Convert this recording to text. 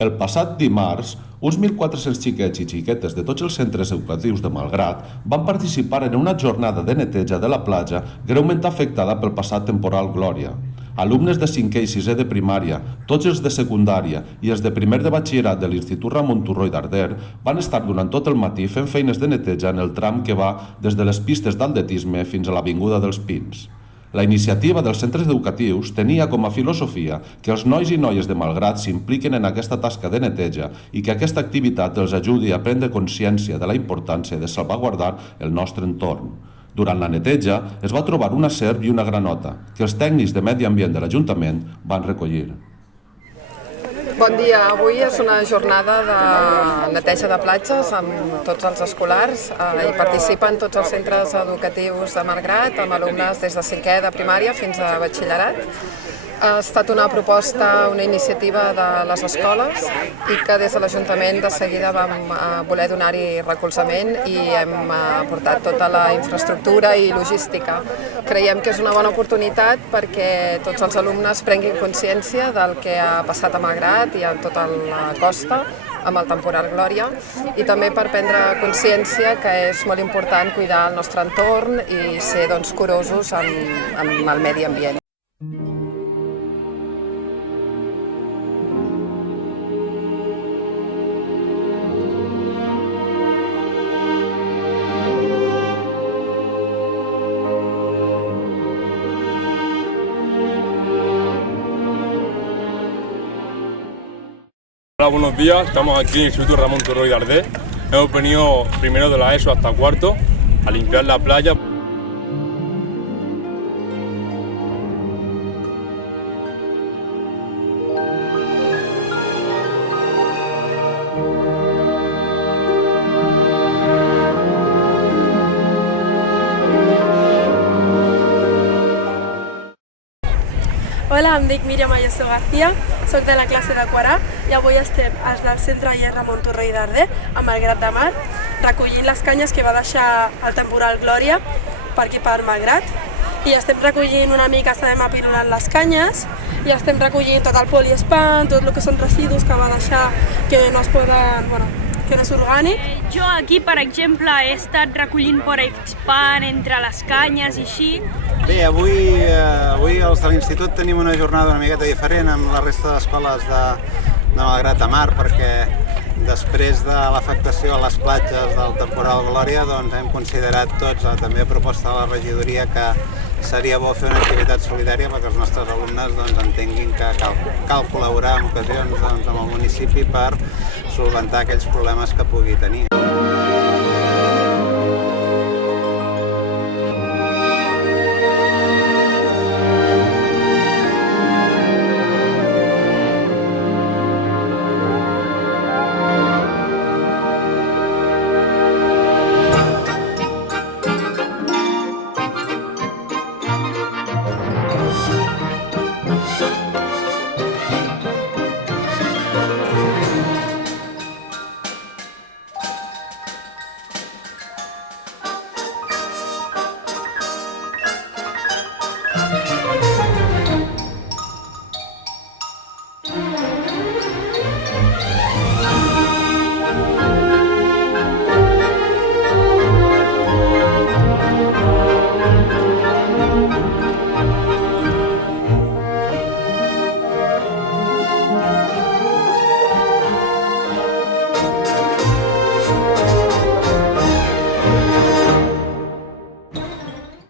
El passat dimarts, uns 1.400 xiquets i xiquetes de tots els centres educatius de Malgrat van participar en una jornada de neteja de la platja greument afectada pel passat temporal Glòria. Alumnes de 5è i 6è de primària, tots els de secundària i els de primer de batxillerat de l'Institut Ramon Turró i Darder van estar durant tot el matí fent feines de neteja en el tram que va des de les pistes d'atletisme fins a l'Avinguda dels Pins. La iniciativa dels centres educatius tenia com a filosofia que els nois i noies de Malgrat s'impliquen en aquesta tasca de neteja i que aquesta activitat els ajudi a prendre consciència de la importància de salvaguardar el nostre entorn. Durant la neteja es va trobar una serp i una granota que els tècnics de Medi Ambient de l'Ajuntament van recollir. Bon dia, avui és una jornada de neteja de platges amb tots els escolars. Hi participen tots els centres educatius de Malgrat, amb alumnes des de 5è de primària fins a batxillerat. Ha estat una proposta, una iniciativa de les escoles i que des de l'Ajuntament de seguida vam voler donar-hi recolzament i hem aportat tota la infraestructura i logística. Creiem que és una bona oportunitat perquè tots els alumnes prenguin consciència del que ha passat a Malgrat i a tota la costa amb el temporal Glòria i també per prendre consciència que és molt important cuidar el nostre entorn i ser curosos amb el medi ambient. Hola, buenos días. Estamos aquí en el Instituto Ramón Turró y Darder. Hemos venido primero de la ESO hasta cuarto a limpiar la playa. Hola, em dic Míriam Ayuso García, soc de la classe de Quarà i avui estem als del Centre IE Ramon Turró i Darder, a Malgrat de Mar, recollint les canyes que va deixar el temporal Glòria per aquí per Malgrat. I estem recollint una mica, estem apilolant les canyes i estem recollint tot el poliespant, tot el que són residus que va deixar que no es poden, que no és orgànic. Jo aquí, per exemple, he estat recollint poliespant entre les canyes i així. Bé, avui els de l'institut tenim una jornada una miqueta diferent amb la resta d'escoles de Malgrat de Mar perquè després de l'afectació a les platges del temporal Glòria doncs hem considerat tots, també a proposta de la regidoria, que seria bo fer una activitat solidària perquè els nostres alumnes entenguin que cal col·laborar en ocasions amb el municipi per solventar aquells problemes que pugui tenir.